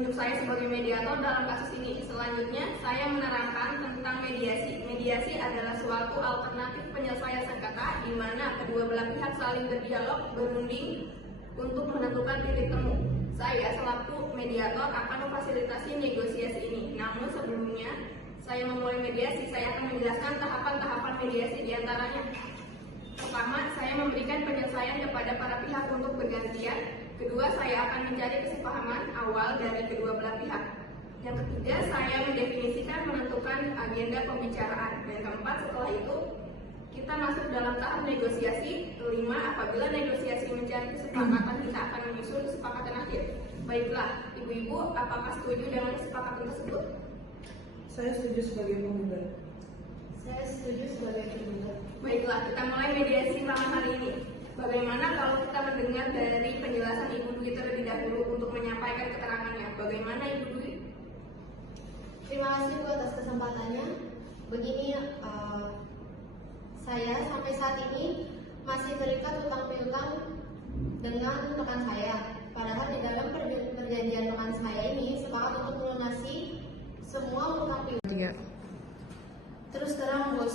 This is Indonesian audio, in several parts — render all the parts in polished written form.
menunjuk saya sebagai mediator dalam kasus ini. Selanjutnya, saya menerangkan tentang mediasi. Mediasi adalah suatu alternatif penyelesaian sengketa di mana kedua belah pihak saling berdialog, berunding untuk menentukan titik temu. Saya selaku mediator akan memfasilitasi negosiasi ini. Namun sebelumnya, saya memulai mediasi, saya akan menjelaskan tahapan-tahapan mediasi diantaranya. Pertama, saya memberikan penyelesaian kepada para pihak untuk bergantian. Kedua, saya akan mencari kesepahaman awal dari kedua belah pihak. Yang ketiga, saya mendefinisikan menentukan agenda pembicaraan. Dan keempat, setelah itu, kita masuk dalam tahap negosiasi. Kelima, apabila negosiasi mencari kesepakatan, kita akan menyusun kesepakatan akhir. Baiklah, ibu-ibu, apakah setuju dengan kesepakatan tersebut? Saya setuju sebagai penggugat. Saya setuju sebagai penggugat. Baiklah, kita mulai mediasi malam hari ini. Bagaimana kalau kita mendengar dari penjelasan Ibu Dwi terlebih dahulu untuk menyampaikan keterangannya? Bagaimana Ibu Dwi? Terima kasih Bu atas kesempatannya. Begini, saya sampai saat ini masih terikat utang piutang dengan rekan saya. Padahal di dalam perjanjian rekan saya ini sepakat untuk melunasi semua utang piutang. Terus terang Bu,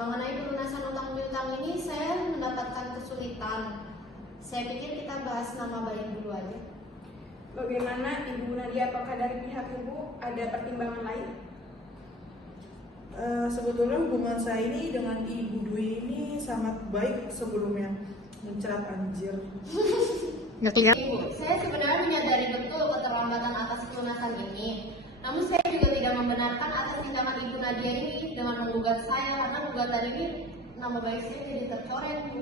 mengenai pelunasan utang piutang ini saya mendapatkan kesulitan. Saya pikir kita bahas nama baik dulu aja. Bagaimana Ibu Nadia, apakah dari pihak Ibu ada pertimbangan lain? Sebetulnya hubungan saya ini dengan Ibu Dwi ini sangat baik sebelumnya. Mencerat anjir. Nggak kelihatan. Ibu, saya sebenarnya menyadari betul keterlambatan atas pelunasan ini. Namun saya juga tidak membenarkan atas tindakan Ibu Nadia ini dengan menggugat saya karena gugatan ini nama baik saya jadi tercoret, Bu.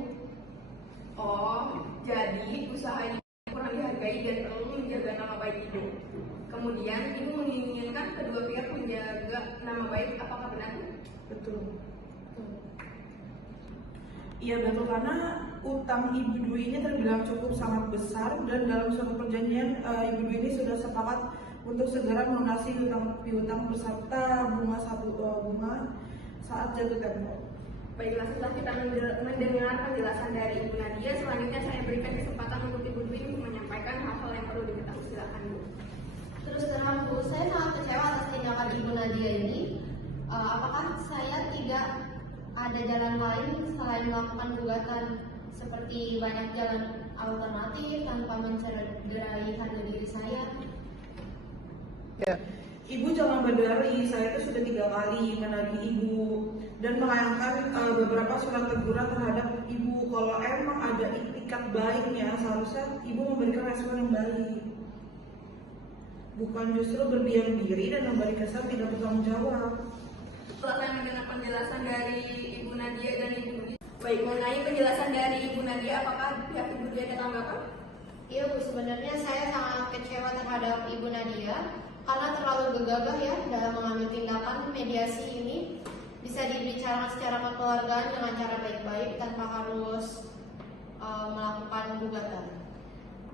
Oh, jadi usaha ini kurang dihargai dan perlu menjaga nama baik Ibu. Kemudian Ibu menginginkan kedua pihak menjaga nama baik, apakah benar? Betul. Iya betul, karena utang Ibu Dwi ini terbilang cukup sangat besar dan dalam suatu perjanjian Ibu Dwi ini sudah sepakat untuk segera melunasi utang piutang beserta bunga saat jatuh tempo. Baiklah, setelah kita mendengar penjelasan dari Ibu Nadia, selanjutnya saya berikan kesempatan untuk Ibu Dwi untuk menyampaikan hal-hal yang perlu diketahui. Silakan Bu. Terus terang Bu, saya sangat kecewa atas tindakan Ibu Nadia ini. Apakah saya tidak ada jalan lain selain melakukan gugatan seperti banyak jalan alternatif tanpa mencederai harga diri saya? Ya. Ibu jangan berdari, saya itu sudah 3 kali menagih Ibu dan melayangkan beberapa surat teguran terhadap Ibu. Kalau emang ada itikat baiknya, seharusnya Ibu memberikan respon yang baik. Bukan justru berdiam diri dan memberi kesan tidak bertanggung jawab. Setelah saya mendengar penjelasan dari Ibu Nadia dan Ibu Dwi, baik, mengenai penjelasan dari Ibu Nadia, apakah pihak Ibu Dwi ada tanggapan? Iya Bu, sebenarnya saya sangat kecewa terhadap Ibu Nadia karena terlalu gegabah ya dalam mengambil tindakan mediasi ini. Bisa dibicarakan secara kekeluargaan dengan cara baik-baik tanpa harus melakukan gugatan.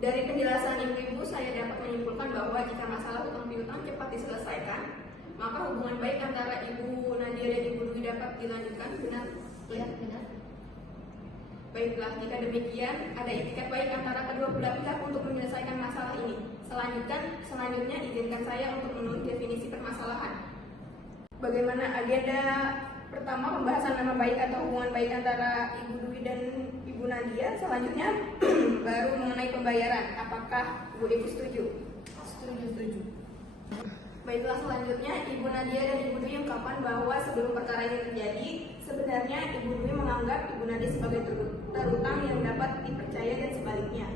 Dari penjelasan Ibu-Ibu, saya dapat menyimpulkan bahwa jika masalah utang piutang cepat diselesaikan, maka hubungan baik antara Ibu Nadia dan Ibu Dwi dapat dilanjutkan. Benar? Iya, benar. Baiklah, jika demikian, ada itikat baik antara kedua belah pihak untuk menyelesaikan masalah ini. Selanjutnya izinkan saya untuk menulis definisi permasalahan. Bagaimana agenda pertama, pembahasan nama baik atau hubungan baik antara Ibu Dwi dan Ibu Nadia. Selanjutnya baru mengenai pembayaran. Apakah Ibu setuju? Setuju. Baiklah, selanjutnya Ibu Nadia dan Ibu Dwi ungkapkan bahwa sebelum perkara ini terjadi, sebenarnya Ibu Dwi menganggap Ibu Nadia sebagai terutang yang dapat dipercaya dan sebaliknya.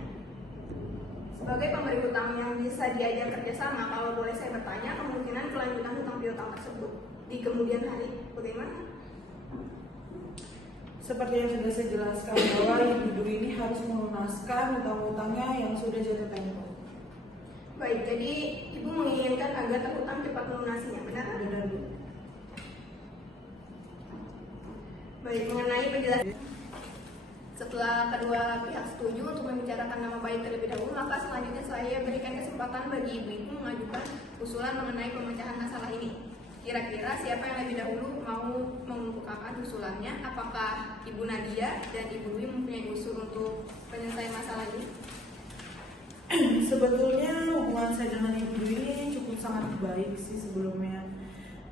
Sebagai pemberi hutang yang bisa diajak kerjasama, kalau boleh saya bertanya, kemungkinan kelanjutan hutang piutang tersebut di kemudian hari bagaimana? Seperti yang sudah saya jelaskan bahwa Ibu Dwi ini harus melunaskan hutang-hutangnya yang sudah jatuh tempo. Baik, jadi Ibu menginginkan agar terhutang cepat melunasinya, benar? Benar, Bu. Baik, mengenai penjelasan, setelah kedua pihak setuju untuk membicarakan nama baik terlebih dahulu, maka selanjutnya saya berikan kesempatan bagi Ibu-Ibu mengajukan usulan mengenai pemecahan masalah ini. Kira-kira siapa yang lebih dahulu mau mengemukakan usulannya? Apakah Ibu Nadia dan Ibu Dwi mempunyai usul untuk penyelesaian masalah ini? Sebetulnya hubungan saya dengan Ibu Dwi ini cukup sangat baik sih sebelumnya.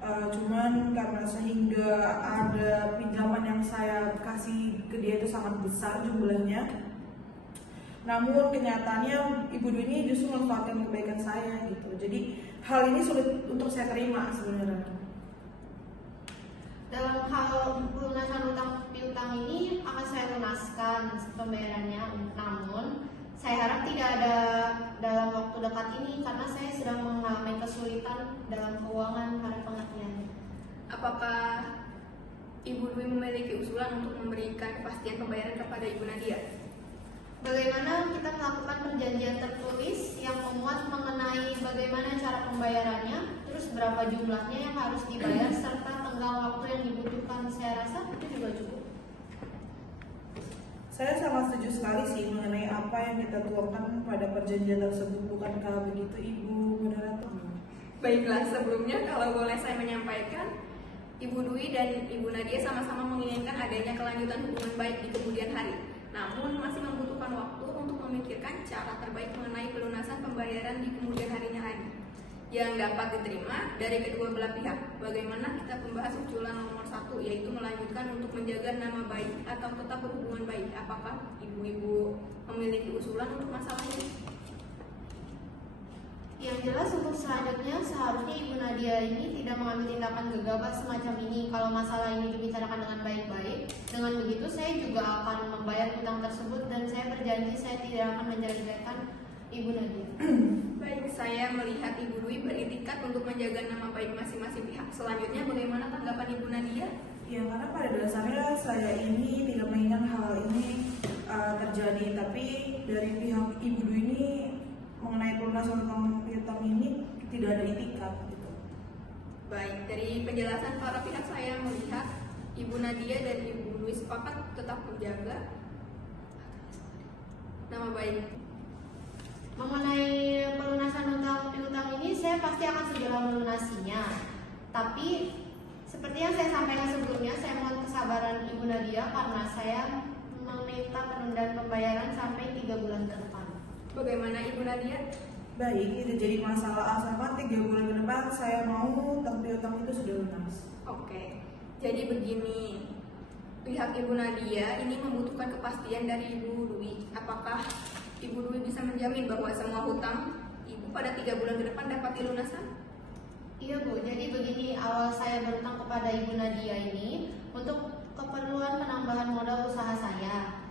Cuman karena sehingga ada pinjaman yang saya kasih ke dia itu sangat besar jumlahnya. Namun kenyataannya Ibu Dwi ini justru memanfaatkan kebaikan saya gitu. Jadi hal ini sulit untuk saya terima sebenarnya. Dalam hal pelunasan utang piutang ini akan saya lunaskan pembayarannya, namun saya harap tidak ada dalam waktu dekat ini karena saya sedang mengalami kesulitan dalam keuangan para pengertian. Apakah Ibu Dwi memiliki usulan untuk memberikan kepastian pembayaran kepada Ibu Nadia? Bagaimana kita melakukan perjanjian tertulis yang memuat mengenai bagaimana cara pembayarannya, terus berapa jumlahnya yang harus dibayar, serta tenggang waktu yang dibutuhkan. Saya rasa itu juga cukup. Saya sangat setuju sekali sih mengenai apa yang kita tuangkan pada perjanjian tersebut, bukankah begitu Ibu Moderator? Baiklah, sebelumnya kalau boleh saya menyampaikan, Ibu Dwi dan Ibu Nadia sama-sama menginginkan adanya kelanjutan hubungan baik di kemudian hari. Namun masih membutuhkan waktu untuk memikirkan cara terbaik mengenai pelunasan pembayaran di kemudian harinya lagi yang dapat diterima dari kedua belah pihak. Bagaimana kita membahas usulan nomor 1, yaitu melanjutkan untuk menjaga nama baik atau tetap berhubungan baik. Apakah ibu-ibu memiliki usulan untuk masalah ini? Yang jelas untuk selanjutnya seharusnya Ibu Nadia ini tidak mengambil tindakan gegabah semacam ini kalau masalah ini dibicarakan dengan baik-baik. Dengan begitu saya juga akan membayar hutang tersebut dan saya berjanji saya tidak akan menjelek-jelekan Ibu Nadia. Baik, saya melihat Ibu Dwi beritikat untuk menjaga nama baik masing-masing pihak. Selanjutnya bagaimana tanggapan Ibu Nadia? Ya, karena pada dasarnya saya ini tidak menginginkan hal ini terjadi, tapi dari pihak Ibu Dwi ini mengenai pelunasan utang piutang ini tidak ada itikat gitu. Baik, dari penjelasan para pihak saya melihat Ibu Nadia dan Ibu Dwi sepakat tetap menjaga nama baik. Mengenai pelunasan utang piutang ini saya pasti akan segera melunasinya. Tapi seperti yang saya sampaikan sebelumnya, saya mohon kesabaran Ibu Nadia karena saya meminta penundaan pembayaran sampai 3 bulan ke depan. Bagaimana Ibu Nadia? Baik, itu jadi masalah asalkan 3 bulan ke depan saya mau utang piutang itu sudah lunas. Oke, jadi begini, pihak Ibu Nadia ini membutuhkan kepastian dari Ibu Dwi. Apakah Ibu Dwi bisa menjamin bahwa semua hutang Ibu pada 3 bulan ke depan dapat dilunaskan? Iya Bu, jadi begini, awal saya berutang kepada Ibu Nadia ini untuk keperluan penambahan modal usaha saya.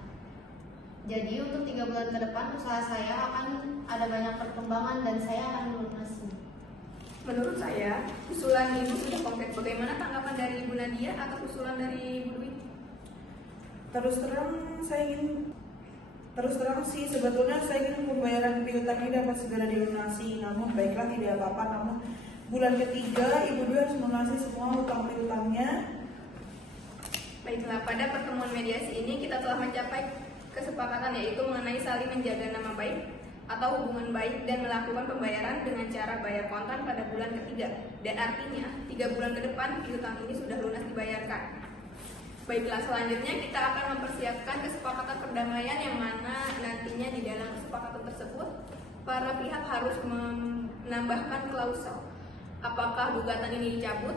Jadi untuk 3 bulan ke depan usaha saya akan ada banyak perkembangan dan saya akan melunasi. Menurut saya, usulan Ibu sudah konkret. Bagaimana tanggapan dari Ibu Nadia atau usulan dari Ibu Dwi? Terus terang sih sebetulnya saya ingin pembayaran piutang ini dapat segera dilunasi. Namun baiklah, tidak apa-apa. Namun bulan ketiga Ibu Dwi harus melunasi semua utang piutangnya. Baiklah, pada pertemuan mediasi ini kita telah mencapai kesepakatan, yaitu mengenai saling menjaga nama baik atau hubungan baik dan melakukan pembayaran dengan cara bayar kontan pada bulan ketiga, dan artinya 3 bulan ke depan piutang ini sudah lunas dibayarkan. Baiklah, selanjutnya kita akan mempersiapkan kesepakatan perdamaian yang mana nantinya di dalam kesepakatan tersebut para pihak harus menambahkan klausul. Apakah gugatan ini dicabut